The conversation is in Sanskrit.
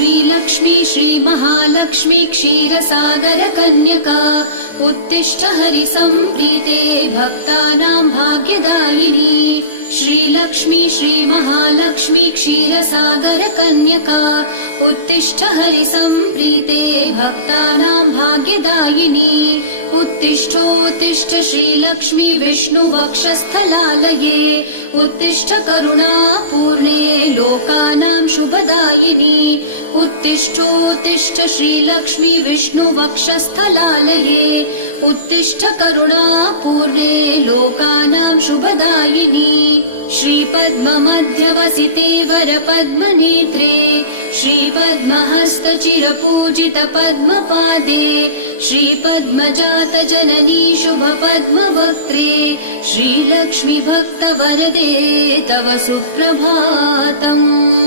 श्रीलक्ष्मी श्रीमहालक्ष्मी क्षीरसागरकन्यका उत्तिष्ठ हरिसम्प्रीते भक्तानां भाग्यदायिनी। श्रीलक्ष्मी श्रीमहालक्ष्मी क्षीरसागरकन्यका उत्तिष्ठ हरिसम्प्रीते भक्तानां भाग्यदायिनी। उत्तिष्ठोत्तिष्ठ श्रीलक्ष्मी विष्णुवक्षस्थलालये उत्तिष्ठ करुणापूर्णे लोकानां शुभदायिनी। उत्तिष्ठोत्तिष्ठ श्रीलक्ष्मी विष्णुवक्षस्थलालये उत्तिष्ठ करुणापूर्णे लोकानां शुभदायिनी। श्रीपद्ममध्यवसिते वरपद्मनेत्रे श्रीपद्महस्तचिरपूजित पद्मपादे श्रीपद्मजातजननी शुभपद्मवक्त्रे श्रीलक्ष्मी भक्तवरदे तव सुप्रभातम्।